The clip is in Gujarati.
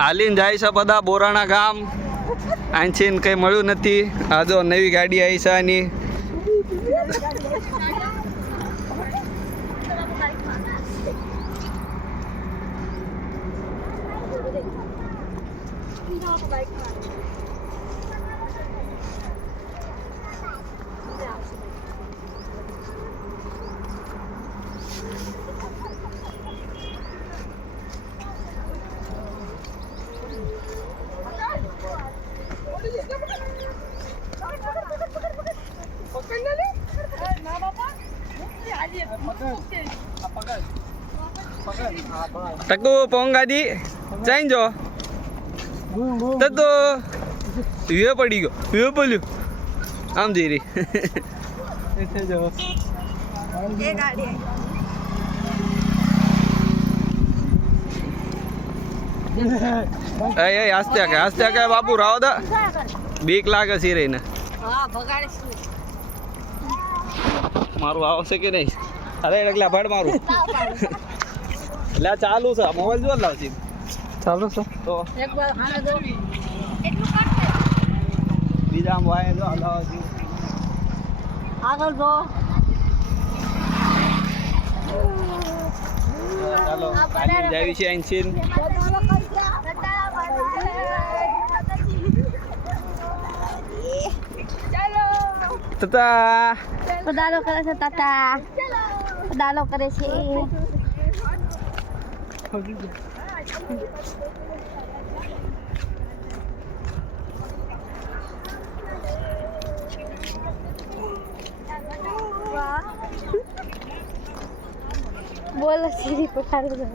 હાલીને જાય છે બધા બોરાણા ગામ. આંચીને કંઈ મળ્યું નથી. આ જો નવી ગાડી આવી છે આની. ટકુ પોંગાદી ચાઈ જો તો વે પડી ગયો વે પડ્યું આમ જઈ રહી આસ્તે કે બાપુ રાવ દા બીક લાગે છે રહીને મારું આવશે કે નહીં અરે એટલે ભડ મારું એટલે ચાલુ છે મોબાઈલ જો લાવશે ચાલુ છે તો બીજા વાય જો લાવશે આગળ જો ચાલો આજે જાવી છે આઈન Tata. Pedalo કરે છે તાતા. Pedalo કરે છે. બોલો સીરી પકડ દો.